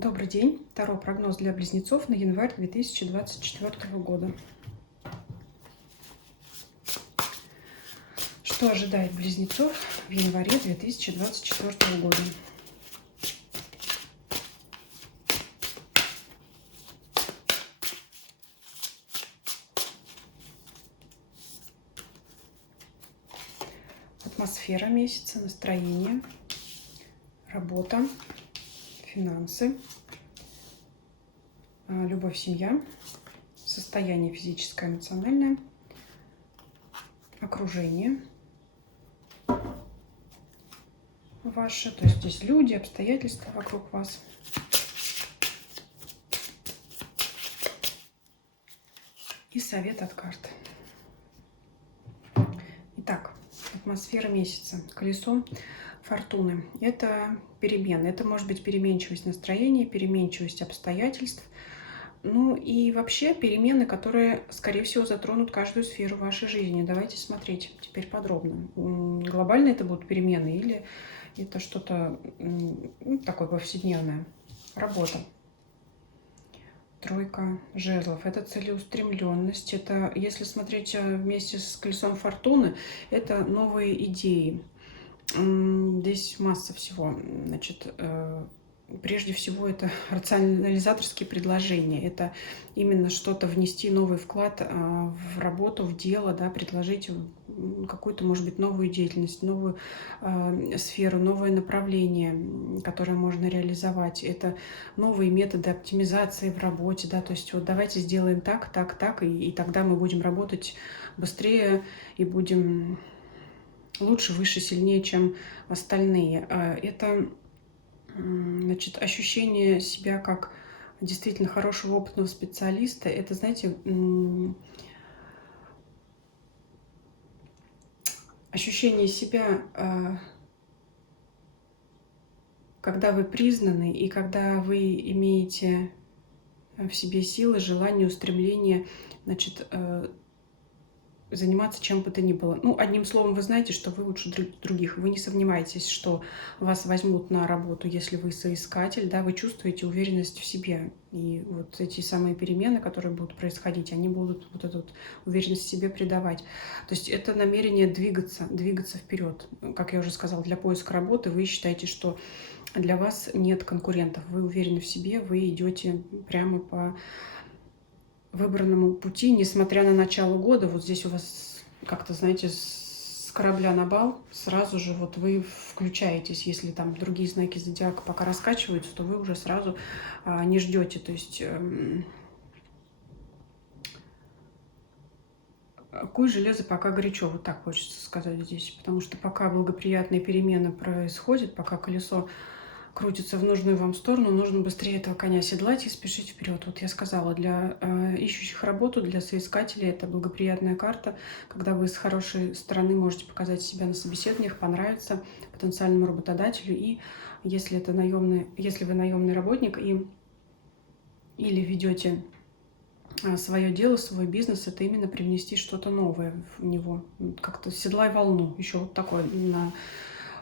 Добрый день. Таро прогноз для близнецов на январь 2024 года. Что ожидает близнецов в январе 2024 года? Атмосфера месяца, настроение, работа, финансы, любовь, семья, состояние физическое, эмоциональное, окружение ваше, то есть здесь люди, обстоятельства вокруг вас. И совет от карт. Итак, атмосфера месяца, колесо фортуны. Это перемены, это может быть переменчивость настроения, переменчивость обстоятельств. Ну и вообще перемены, которые, скорее всего, затронут каждую сферу вашей жизни. Давайте смотреть теперь подробно. Глобально это будут перемены или это что-то такое повседневное? Работа. Тройка жезлов. Это целеустремленность. Это, если смотреть вместе с колесом фортуны, это новые идеи. Здесь масса всего. Значит, прежде всего, это рационализаторские предложения. Это именно что-то внести, новый вклад в работу, в дело, да, предложить какую-то, может быть, новую деятельность, новую сферу, новое направление, которое можно реализовать. Это новые методы оптимизации в работе, да, то есть вот давайте сделаем так, так, так, и тогда мы будем работать быстрее и будем лучше, выше, сильнее, чем остальные. Это, значит, ощущение себя как действительно хорошего опытного специалиста. Это, знаете, ощущение себя, когда вы признаны и когда вы имеете в себе силы, желание, устремление, значит, заниматься чем бы то ни было. Ну, одним словом, вы знаете, что вы лучше других. Вы не сомневаетесь, что вас возьмут на работу, если вы соискатель, да, вы чувствуете уверенность в себе. И вот эти самые перемены, которые будут происходить, они будут вот эту вот уверенность в себе придавать. То есть это намерение двигаться вперед. Как я уже сказала, для поиска работы вы считаете, что для вас нет конкурентов. Вы уверены в себе, вы идете прямо по выбранному пути, несмотря на начало года. Вот здесь у вас как-то, знаете, с корабля на бал сразу же вот вы включаетесь. Если там другие знаки зодиака пока раскачиваются, то вы уже сразу не ждете. То есть куй железо пока горячо, вот так хочется сказать здесь. Потому что пока благоприятные перемены происходят, пока колесо крутится в нужную вам сторону, нужно быстрее этого коня седлать и спешить вперед. Вот я сказала, для ищущих работу, для соискателей это благоприятная карта, когда вы с хорошей стороны можете показать себя на собеседованиях, понравиться потенциальному работодателю. И если это если вы наемный работник или ведете свое дело, свой бизнес, это именно привнести что-то новое в него. Как-то седлай волну. Еще вот такое на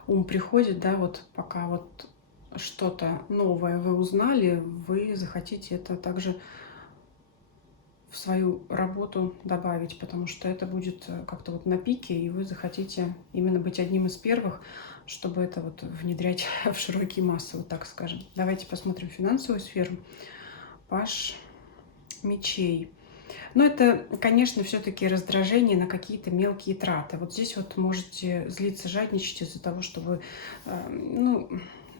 ум приходит, да, вот пока вот что-то новое вы узнали, вы захотите это также в свою работу добавить, потому что это будет как-то вот на пике, и вы захотите именно быть одним из первых, чтобы это вот внедрять в широкие массы, вот так скажем. Давайте посмотрим финансовую сферу. Паж мечей. Но это, конечно, все-таки раздражение на какие-то мелкие траты. Вот здесь вот можете злиться, жадничать из-за того, что вы, ну,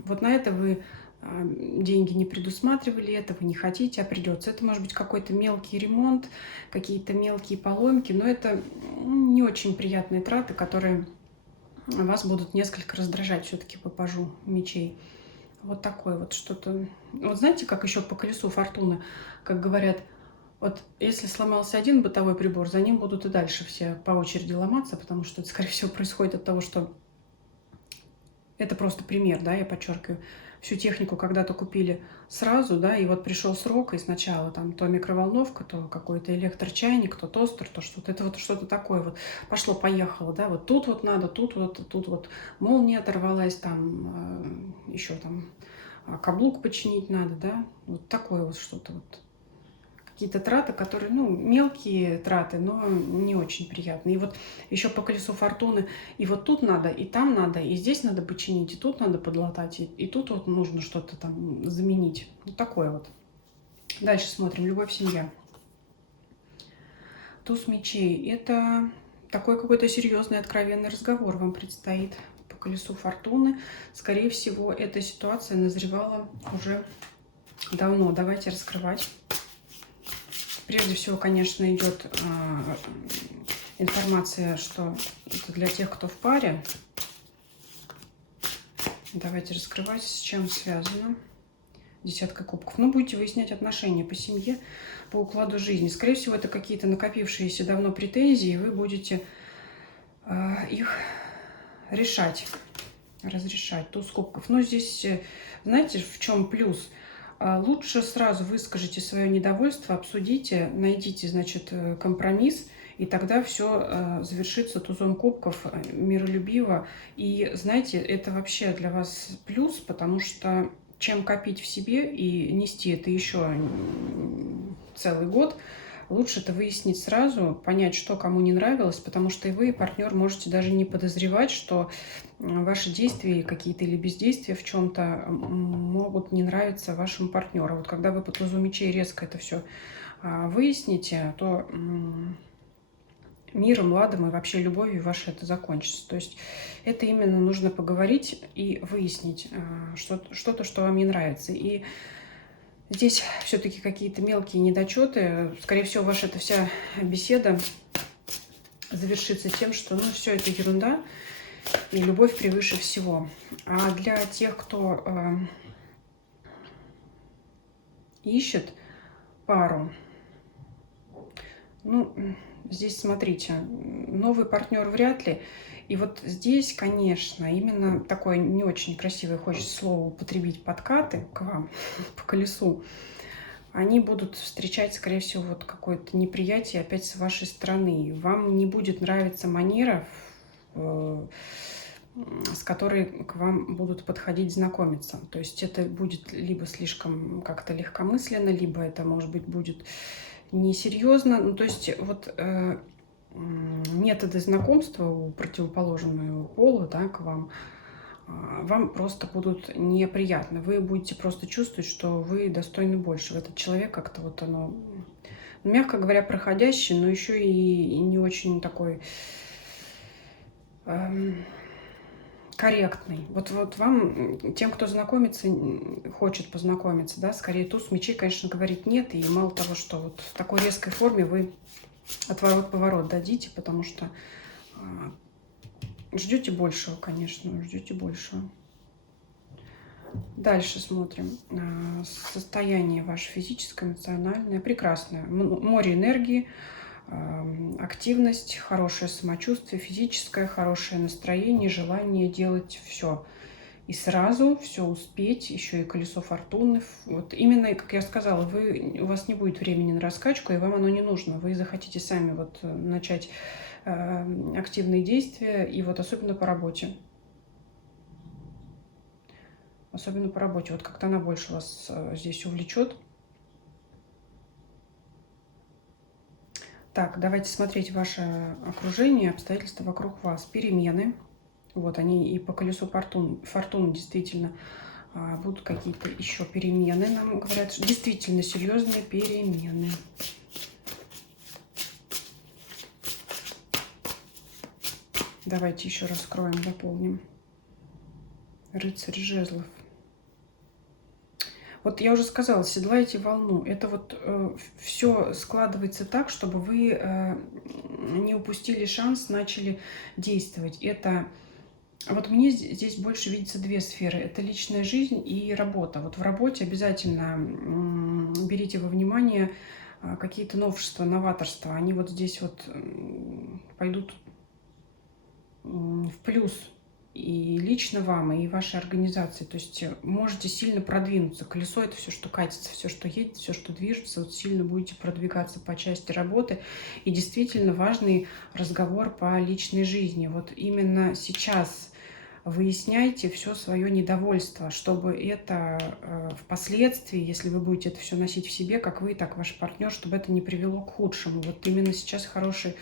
вот на это вы деньги не предусматривали, этого не хотите, а придется. Это может быть какой-то мелкий ремонт, какие-то мелкие поломки, но это не очень приятные траты, которые вас будут несколько раздражать все-таки по пажу мечей. Вот такое вот что-то. Вот знаете, как еще по колесу фортуны, как говорят, вот если сломался один бытовой прибор, за ним будут и дальше все по очереди ломаться, потому что это, скорее всего, происходит от того, что это просто пример, да, я подчеркиваю. Всю технику когда-то купили сразу, да, и вот пришел срок, и сначала там то микроволновка, то какой-то электрочайник, то тостер, то что-то, это вот что-то такое вот пошло-поехало, да, вот тут вот надо, тут вот молния оторвалась, там еще там каблук починить надо, да, вот такое вот что-то вот. Какие-то траты, которые, ну, мелкие траты, но не очень приятные. И вот еще по колесу фортуны, и вот тут надо, и там надо, и здесь надо починить, и тут надо подлатать, и тут вот нужно что-то там заменить. Вот такое вот. Дальше смотрим. Любовь, семья. Туз мечей. Это такой какой-то серьезный, откровенный разговор вам предстоит по колесу фортуны. Скорее всего, эта ситуация назревала уже давно. Давайте раскрывать. Прежде всего, конечно, идет информация, что это для тех, кто в паре. Давайте раскрывать, с чем связано. Десятка кубков. Ну, будете выяснять отношения по семье, по укладу жизни. Скорее всего, это какие-то накопившиеся давно претензии, и вы будете их решать, разрешать. Туз кубков. Но здесь, знаете, в чем плюс? Лучше сразу выскажите свое недовольство, обсудите, найдите, значит, компромисс, и тогда все завершится тузом кубков миролюбиво. И, знаете, это вообще для вас плюс, потому что чем копить в себе и нести это еще целый год, лучше это выяснить сразу, понять, что кому не нравилось, потому что и вы, и партнер, можете даже не подозревать, что ваши действия какие-то или бездействия в чем-то могут не нравиться вашему партнеру. Вот когда вы по тузу мечей резко это все выясните, то миром, ладом и вообще любовью ваше это закончится. То есть это именно нужно поговорить и выяснить что-то, что вам не нравится. И здесь все-таки какие-то мелкие недочеты. Скорее всего, ваша эта вся беседа завершится тем, что ну все это ерунда, и любовь превыше всего. А для тех, кто ищет пару, ну, здесь смотрите, новый партнер вряд ли. И вот здесь, конечно, именно такое не очень красивое, хочется слово употребить, подкаты к вам по колесу, они будут встречать, скорее всего, вот какое-то неприятие опять с вашей стороны. Вам не будет нравиться манера, с которой к вам будут подходить знакомиться. То есть это будет либо слишком как-то легкомысленно, либо это, может быть, будет несерьезно. Ну, то есть вот методы знакомства у противоположного пола, да, к вам, вам просто будут неприятны. Вы будете просто чувствовать, что вы достойны большего. Этот человек как-то вот оно, мягко говоря, проходящий, но еще и не очень такой корректный. Вот вам, тем, кто знакомится, хочет познакомиться, да, скорее туз мечей, конечно, говорит нет. И мало того, что вот в такой резкой форме вы отворот-поворот дадите, потому что ждете большего, конечно, ждете большего. Дальше смотрим. Состояние ваше физическое, эмоциональное. Прекрасное. Море энергии, активность, хорошее самочувствие, физическое, хорошее настроение, желание делать все. И сразу все успеть, еще и колесо фортуны. Вот именно, как я сказала, у вас не будет времени на раскачку, и вам оно не нужно. Вы захотите сами вот начать активные действия, и вот особенно по работе. Особенно по работе. Вот как-то она больше вас здесь увлечет. Так, давайте смотреть ваше окружение, обстоятельства вокруг вас. Перемены. Вот они и по колесу фортуны действительно будут какие-то еще перемены. Нам говорят, что действительно серьезные перемены. Давайте еще раскроем, дополним. Рыцарь жезлов. Вот я уже сказала, седлайте волну. Это вот все складывается так, чтобы вы не упустили шанс, начали действовать. Это вот мне здесь больше видится две сферы. Это личная жизнь и работа. Вот в работе обязательно берите во внимание какие-то новшества, новаторства. Они вот здесь вот пойдут в плюс и лично вам, и вашей организации. То есть можете сильно продвинуться. Колесо — это все, что катится, все, что едет, все, что движется. Вот сильно будете продвигаться по части работы. И действительно важный разговор по личной жизни. Вот именно сейчас выясняйте все свое недовольство, чтобы это впоследствии, если вы будете это все носить в себе, как вы, так ваш партнер, чтобы это не привело к худшему. Вот именно сейчас хорошее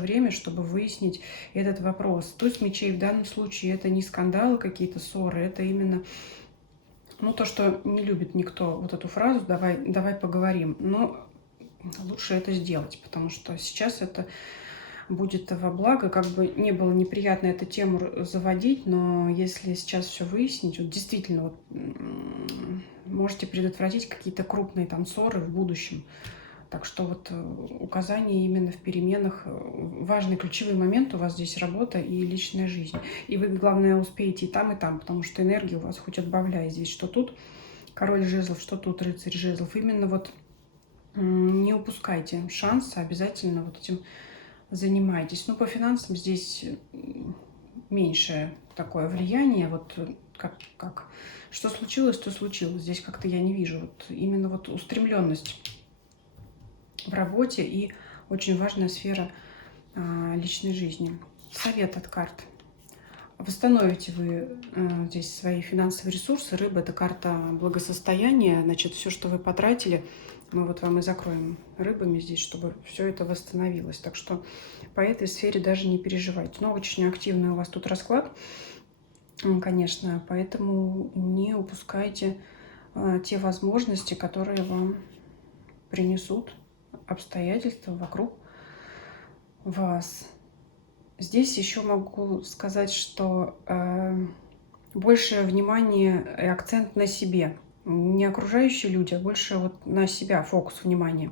время, чтобы выяснить этот вопрос. Туз мечей в данном случае это не скандалы, какие-то ссоры, это именно то, что не любит никто вот эту фразу «давай поговорим». Но лучше это сделать, потому что сейчас это будет во благо. Как бы не было неприятно эту тему заводить, но если сейчас все выяснить, вот действительно вот, можете предотвратить какие-то крупные там ссоры в будущем. Так что вот указание именно в переменах. Важный ключевой момент у вас здесь работа и личная жизнь. И вы, главное, успеете и там, потому что энергия у вас хоть отбавляй. Здесь что тут король жезлов, что тут рыцарь жезлов. Именно вот не упускайте шанса, обязательно вот этим занимайтесь. По финансам здесь меньшее такое влияние. Вот как что случилось, то случилось. Здесь как-то я не вижу. Вот именно вот устремленность в работе и очень важная сфера личной жизни. Совет от карт. Восстановите вы здесь свои финансовые ресурсы. Рыба – это карта благосостояния. Значит, все, что вы потратили, мы вот вам и закроем рыбами здесь, чтобы все это восстановилось. Так что по этой сфере даже не переживайте. Но очень активный у вас тут расклад, конечно, поэтому не упускайте те возможности, которые вам принесут обстоятельства вокруг вас. Здесь еще могу сказать, что больше внимания и акцент на себе. Не окружающие люди, а больше вот на себя фокус внимания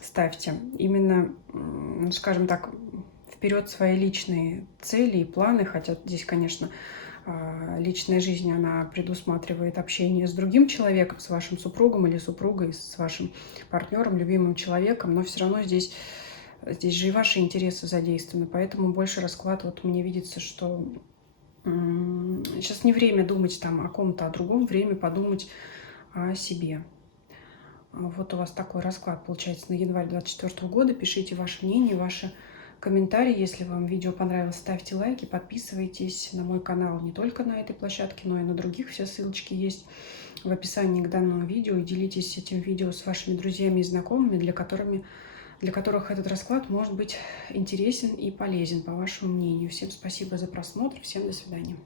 ставьте. Именно, скажем так, вперед свои личные цели и планы. Хотя здесь, конечно, личная жизнь, она предусматривает общение с другим человеком, с вашим супругом или супругой, с вашим партнером, любимым человеком. Но все равно здесь же и ваши интересы задействованы. Поэтому больше расклад, вот мне видится, что сейчас не время думать там о ком-то, о другом, время подумать о себе. Вот у вас такой расклад получается на январь 2024 года. Пишите ваше мнение, ваши комментарии. Если вам видео понравилось, ставьте лайки, подписывайтесь на мой канал не только на этой площадке, но и на других. Все ссылочки есть в описании к данному видео. И делитесь этим видео с вашими друзьями и знакомыми, для которых этот расклад может быть интересен и полезен, по вашему мнению. Всем спасибо за просмотр. Всем до свидания.